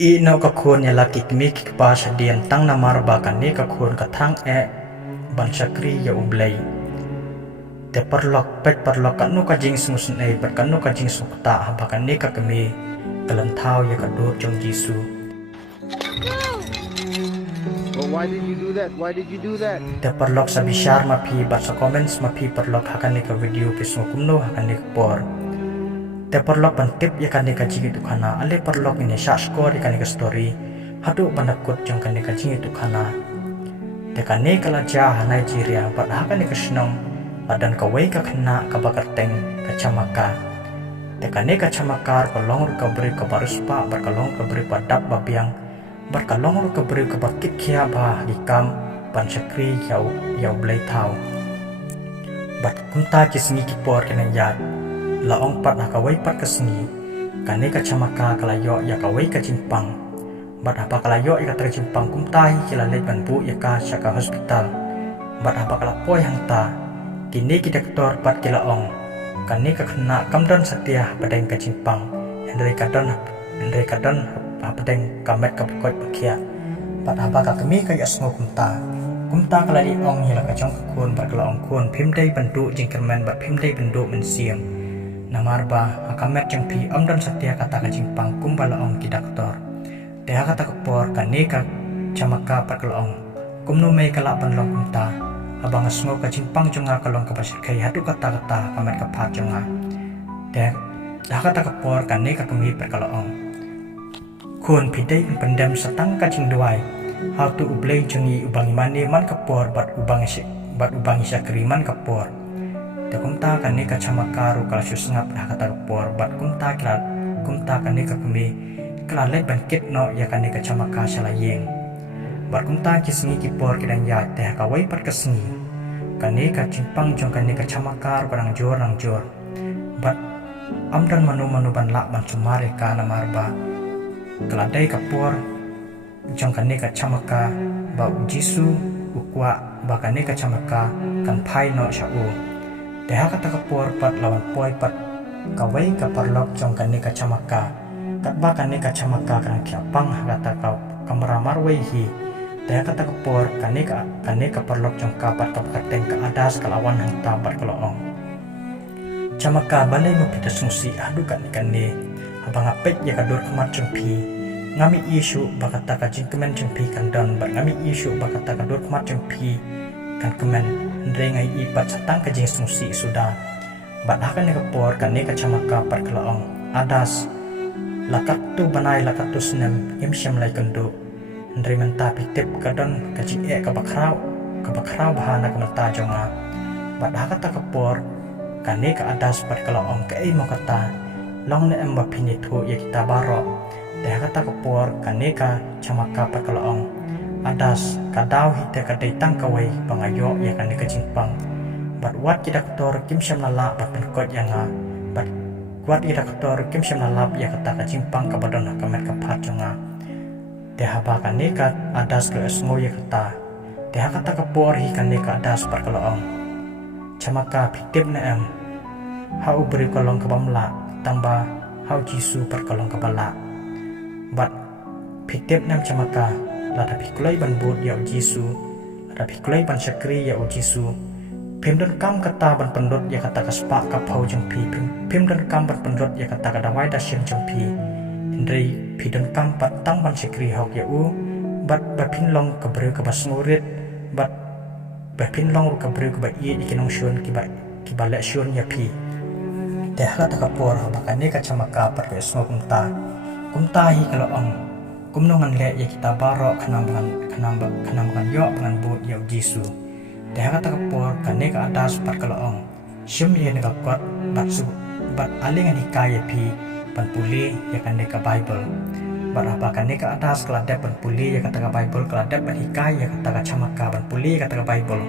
Ino ka khun ya laki kmi ki pa shadian tang na mar ba kan ne ka khun ka thang ban sakri ya ublai te perlok pet perlok kan no ka jing smusun ai ber kan no ka jing sukta ba kan ne ka kmi kalan thau ya ka dur jong jisu. Well, why did you do that? Why did you do that? Te perlok sa bishar ma phi ba sa comments ma phi perlok hakan ne ka video ki kumno hakan ne ka por te perlok ban tip ya kan ne ka jing itu khana ale perlok ini sha score ya kan ne ka story hadu banakut jong kan ne ka jing itu khana te kan ne kala ja Nigeria ba hakan ne ka shnong badan ka wei ka khna ka bakar teng ka chamaka te kan ne ka chamakar ko long ka bri ka baruspa bar ka long ka bri pa dap ba piang bar ka long ka bri ka bakit khia ba hikam ban sakri yau blai thau bat kunta ki sngi ki por kenan ya la ong pat ka wei pat ka sngi kan ne ka chamaka kala yo ya ka wei ka chimpang bat apa kala yo ya ka chimpang kumta hi kila le ban bu ya ka shaka hospital bat apa kala poi hang ta kini ki doktor pat kila ong kan ne ka khna kamdan satya padeng ka chimpang Henry kadon padeng kamet ka pokot pakia pat apa ka kemi ka yasngo kumta kala di ong hila ka jong kun bat kala ong kun phimdei bandu jingkermen bat phimdei bandu men siam namarba akamet jong pi amdan satya kata ka chimpang kumbala ong ki doktor te kata ka por kan ne ka chamaka pat kala ong kumno me kala banlong kumta abang asngo ka chimpang jonga kalong ka pasir kai hatu kata kamet ka pha jonga te kata ka por kan ne ka kemi pat kala ong kun pidai pendam satang ka jingduai how to ublay jongi ubangi mani man ka por bat ubangi sakri man ka por te kumta kan ne ka chamakaru kala susngap kata ka por bat kumta kan ne ka kemi kala le bangkit no ya kan ne ka chamaka salayeng bat kumta ki sngi ki por kidan ya te ka wai pat ka sngi kan ne ka chimpang jong kan ne ka chamakar barang jor bat amdan manu ban la ban sumare ka na marba kala dai ka por jong kan ne ka chamaka ba jisu ukwa ba kan ne ka chamaka kan phai no sha u te kata ka por pat lawan poi pat ka wai ka parlok jong kan ne ka chamaka kat ba kan ne ka chamaka kan kya pang kata ka kamramar wai hi te kata ka por kan ne ka parlok jong ka pat ka kateng ka adas kalawan hang tabat kaloong chamaka balai mo pita sungsi adu kan ne abang apet ya ka dor kamat jong pi ngami isu bakata ka jingkemen jong pi kan don bat ngami isu bakata ka dor kamat jong pi kan kemen ndengai ipat satang ka jing sungsi sudah bat hakan ne ka por kan ne ka chamaka pat kaloong adas lakat tu banai lakat tu senem imsyam lai kendo ndri menta pitip kadon kaji ka bakrau bahana ka menta jonga bat hakata ka por kan ne ka adas pat kaloong ka mo kata long ne emba pinithu ya kita baro te hakata ka por kan ne ka chamaka pat kaloong adas kadau hite ka daitang kawai pangayo ya kan ne ka jingpang bat wat ki doktor kimsyam lala bat penkot yanga bat kuat ki doktor kimsyam lala ya kata ka jingpang ka badon ka met ka phat jonga te haba kan ne ka adas ka esngo ya kata te hakata ka por hi kan ne ka adas pat kaloong chamaka pitip na em hau beri kolong ka bamla tamba hau jisu pat kolong ka bala bat pitip nam chamaka la tapi kulai ban bud ya jisu la tapi kulai ban sakri ya jisu pimdon kam kata ban pendot ya kata ka spa ka phau jong pi pimdon kam ban pendot ya kata ka dawai da shin jong pi indri pidon kam pat tang ban sakri hok ya bat bapin long ka bru ka basngurit bat bapin long ka bru ka ba i ikinong shun ki ba le shun ya pi te kata ka por ha bakane ka chamaka pat ka sngo kumta hi kaloong kumnongan le ya kita baro kanamban yo bangan bud ya jisu te kata ka por kane ka adas pat kaloong shim ye ka kwat bat alingan hikaya pi pan puli ya kane ka bible bat apa kane ka adas kelada pan puli ya kata ka bible kelada ban hikaya kata ka chamaka ban puli kata ka bible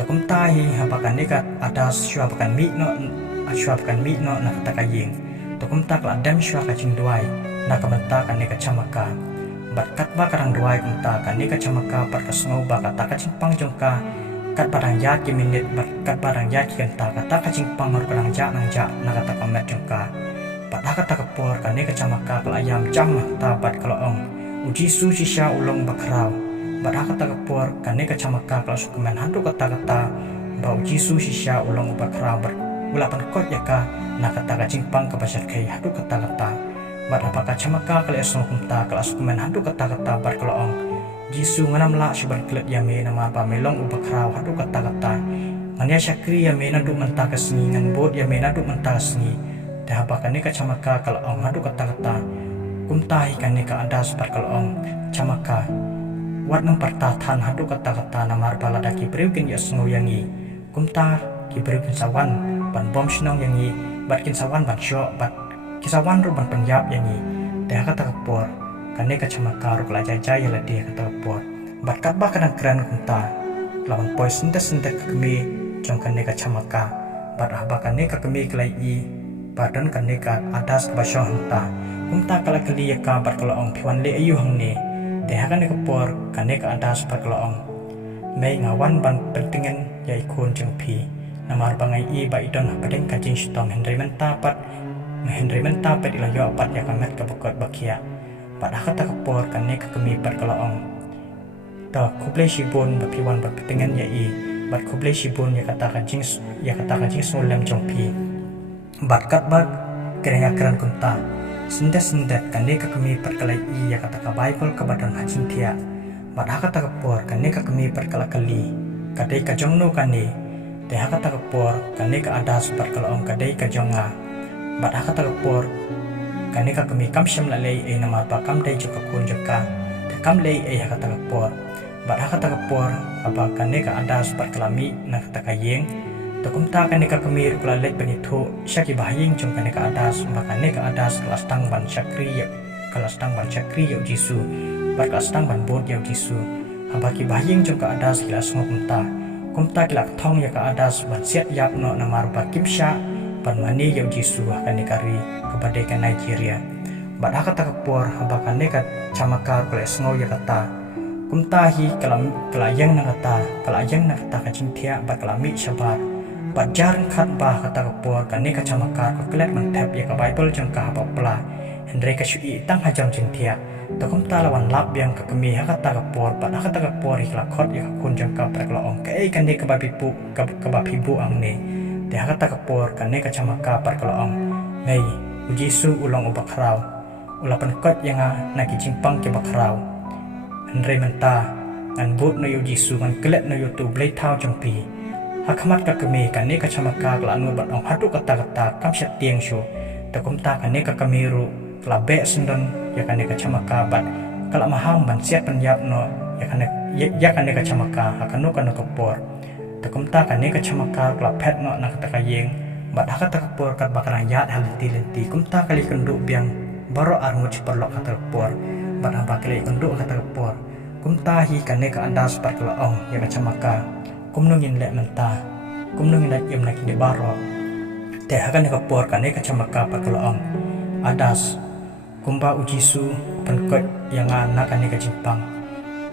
te kumta hi apa kane ka adas shua pakan mi no na kata ka ying to kumta keladam shua ka jingduai na kamenta kan ne ka chamaka bat kat ba karang duai kumta kan ne ka chamaka pat ka sngo ba kata ka chimpang jongka kat barang ya ki minit bat kat barang ya ki kanta kata ka chimpang hor karang ja nang ja na kata ka met jongka bat haka takapor kane kacamaka kala ayam jam tabat kalau ong uji su sisha ulong bakrau bat haka takapor kane kacamaka kala sukumen hantu kata-kata ba uji su sisha ulong bakrau ber ulapan kot yaka nakata kacingpang kabasar kai hantu kata-kata bat apa kacamaka kala esong kumta kala sukumen hantu kata-kata bar kalau ong jisu nganam la suban klet yame nama ba melong ubakrau hantu kata-kata ngania syakri yame nadu mentah kesni ngan bot yame nadu mentah kesni dah apa kane kacamaka kalau ong hantu kata-kata kumtahi kane ka adas bar kalau ong camaka wat nang pertatan hantu kata-kata namar balada ki breukin ya sengo yangi kumtar ki breukin sawan ban bom sinong yangi bat kin sawan ban syo bat kisawan ru ban penjab yangi dah kata kapor kane kacamaka ru kala jajai la dia kata kapor bat kat ba kadang kran kumta lawan poi sente-sente kami jong kane kacamaka bat ahba kane kami kelai i badan kane ka adas basyo hanta kumta kala kali ya ka bat kalau ong piwan le ayu hang ne deh kane kapor kane ka adas bat kalau ong mei ngawan ban pentingan ya ikon jeng pi namar bangai i ba idon padeng kajing stom Henry mentapat Henry mentapat ilayo apat ya kamet ka bokot bakia bat kata kapor kane ka kami bat kalau ong ta kuble shibun ba piwan bat pentingan ya i bat kuble shibun ya kata kajing sulam jong pi bat kat bat kereng akran kunta sendet kane ka kami perkalai i ya kata ka Bible ka badan hajin tia bat kata kapor kane ka kami perkala kali kadai ka jongno kane deh kata kapor kane ka adas perkala ong kadai ka jonga bat kata kapor kane ka kami kam syam lalei e nama pa kam dai joka kun joka de kam lei e kata kapor bat kata kapor apa kane ka adas perkalami na kata ka yeng kumta kane ka kami kula let benito syaki bahing jong kane ka adas makane ka adas kelas tang ban syakri ya jisu bar kelas tang ban bot ya jisu habaki bahing jong ka adas kelas kumta kila thong ya ka adas ban siat yap no namar ba kimsha ban mani ya jisu kane kari kepada ka Nigeria bat kata kapor habakane ka camakar kula sngo ya kata kumta hi kelayang na kata ka cintia bar kelami syabar Bajar kat bah kata kapor kane kacamaka ko kelet mantap ya ka Bible jong ka hapapla Henry ka syui tang hajam cintia takum talawan lap yang ka kemi kata kapor pada kata kapor ikla khot ya kun jong ka perkloong ka ei kane ka babipu ka babibu ang ne de kata kapor kane kacamaka perkloong nei ujisu ulong ubakrau ulapan kot yang na kijingpang ke bakrau Henry menta ngan but no ujisu ngan kelet no tu blai thau jong pi hakamat ka kami kane kacamaka kala anu bat ong hatu kata-kata kam syat tiang syo takumta kane ka kamiru kala be sendon ya kane kacamaka bat kala mahang ban siat penjap no ya kane kacamaka hakanu kana kapor takumta kane kacamaka kala pet no na kata kayeng bat hakata kapor kat bakarang yat haliti kumta kali kenduk biang baro arngu ciperlok kata kapor bat hamba kali kenduk kata kapor kumta hi kane ka adas bat kala ong ya kacamaka kumnungin lek mentah kumnungin lek yam nak ni baro teh akan kapor kane kacamaka pakaloong adas kumba ujisu penkot yang anak kane kacipang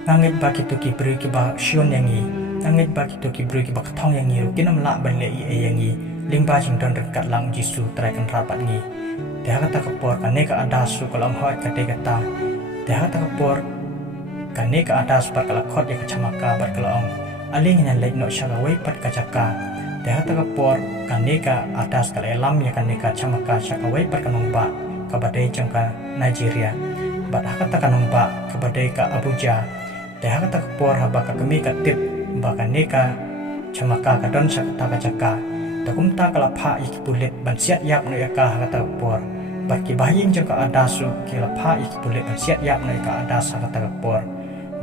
ngangit baki tu ki beri ki ba syon yangi ngangit baki tu ki beri ki ba thong yangi rukin amla ban le e yangi lingba jing don dekat lang ujisu trai kan rapat ni teh kata kapor kane ka adas su kolong hot kate kata teh kata kapor kane ka adas pakalakot ya kacamaka barkaloong aling yang lek no syagawai pat kacaka dah kata kapor kaneka atas kalelam ya kaneka camaka syagawai pat kanongba kabadai jangka Nigeria bat kata kanongba kabadai ka Abuja dah kata kapor habaka kami katip bakaneka camaka kadon syakata kacaka takumta kalapha ikipulit ban siat yap no yaka kata kapor baki bahing jangka adasu kilapha ikipulit ban siat yap no yaka adas kata kapor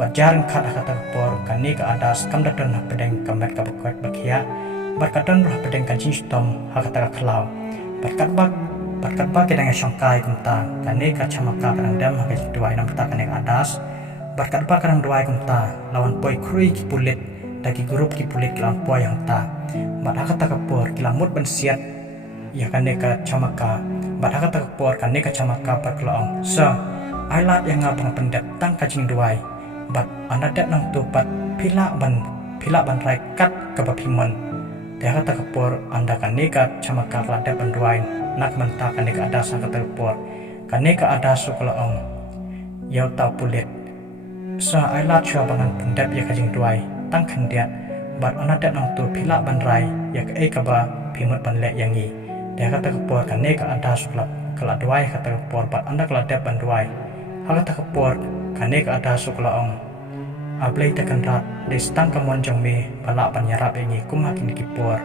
Bajaran kat kata kapor kane ka adas kam dadon pedeng kamet ka bakot bakia barkadon roh pedeng ka jinstom hakata klau barkat bak kedang syangkai kumta kane ka camaka kadang dam hakai duai nam ta kane adas barkat bak kadang duai kumta lawan poi krui ki pulit dagi grup ki pulit lawan poi yang ta bat hakata kapor kilamut ban siat ya kane ka camaka bat hakata kapor kane ka camaka perkloong so ailat yang ngabang pendap tang kajing duai bat anadat nang tupat pila ban rai kat ke bapimon Dia kata kepor anda kaneka cama kakla de penduain nak mentah kaneka ada sang kata kepor kaneka ada sukalaong yau tau pulit sa ai lat chua bangan pendap ya kajing duai tang kandiat bat anadat nang tu pila banrai ya ke kaba pimut banlek yangi. Dia kata kepor kaneka ada sukalap kala duai kata kepor bat anda kala de penduai kata kepor kaneka ada sukalaong ablay tekan rat destang kamon jong me balak panyarap yangi kumakin kipor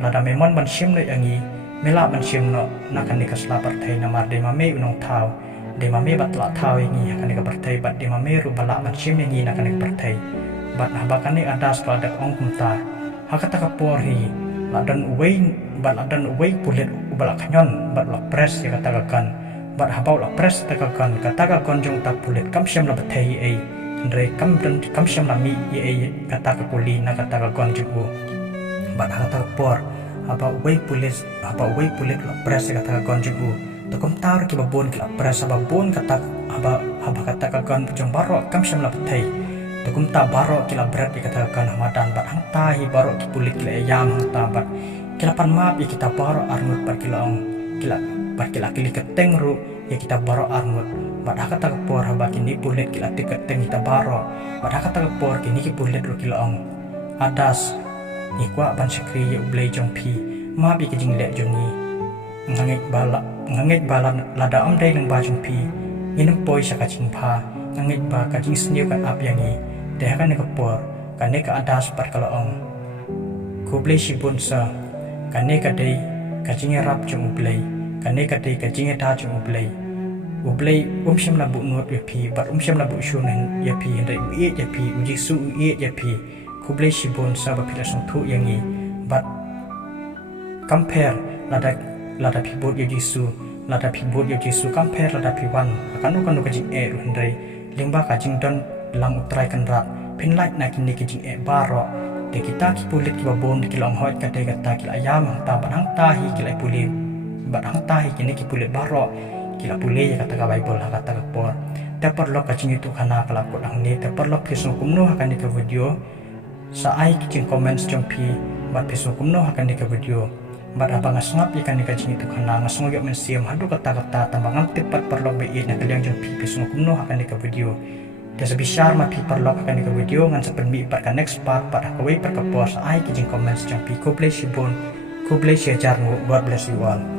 lada memon ban sim le yangi mela ban sim no nakani kasla partai namar de mame unong thau de mame batla thau yangi akani ka partai bat de mame ru balak ban sim yangi nakani partai bat habakani ada skala dak ong kumta hakata kapor hi ladan uwei bat ladan uwei pulet balak kanyon bat lak pres ya kata kan bat habau lak pres takakan kata kan jong ta pulet kam sim la batai ai Andre kam siam lami ye kata ka kuli na kata ka gon jubu bat kata por apa wei pulis la pres kata ka gon jubu to kom tar ki babon ki la pres babon kata apa kata ka gon jong baro kam siam la batai to kom ta baro ki la berat ki kata ka hamadan bat hang tahi baro ki pulit ki la yam hang ta bat ki la pan map ye kita baro armut par ki la ong ki la kili keteng ru ya kita baro armut pada kata kepor haba kini pulet kila tiket teng kita baro pada kata kepor kini ki pulet ro kila ong adas ikwa ban sekri ya ublay jong pi ma bi kijing le joni ngangek bala lada am dai nang ba jong pi inem poi saka ching pha ngangek ba ka jing sniu kan ap yangi deh kan kepor kane ka adas par kala ong kublay sibun sa kane ka dai ka jing rap jong ublay kane ka dai ka jing ta jong ublay siam labu nuat ya pi bat siam labu shunen ya pi ndai uie ya pi uji su uie ya pi kublai shibon sa ba pila song thu yangi bat compare lada pi bot ya jisu compare lada pi wan akan ukan kajing e ru ndai lingba kajing don lang utrai kan rat pin light na kini kajing e baro de kita ki pulit ki babon ki long hot kate kata ki ayam ta bat hang tahi ki lai pulit bat hang tahi kini ki pulit baro kila pulih ya kata ka Bible kata kepor dapat lok kacing itu kana kelakut ang ni dapat lok kisung kumno akan di ke video sa ai kicing comments jong pi bat kisung kumno akan di ke video bat apa ngasngap ikan di kacing itu kana ngasngok ya mensiam hadu kata-kata tambangan tepat perlok be na kaliang jong pi kisung kumno akan di ke video dan sebesar ma pi perlok akan di ke video ngan sepen bi part ka next part pat kawai per kepor sa ai kicing comments jong pi ko bless you bon ko bless you jar God bless you all.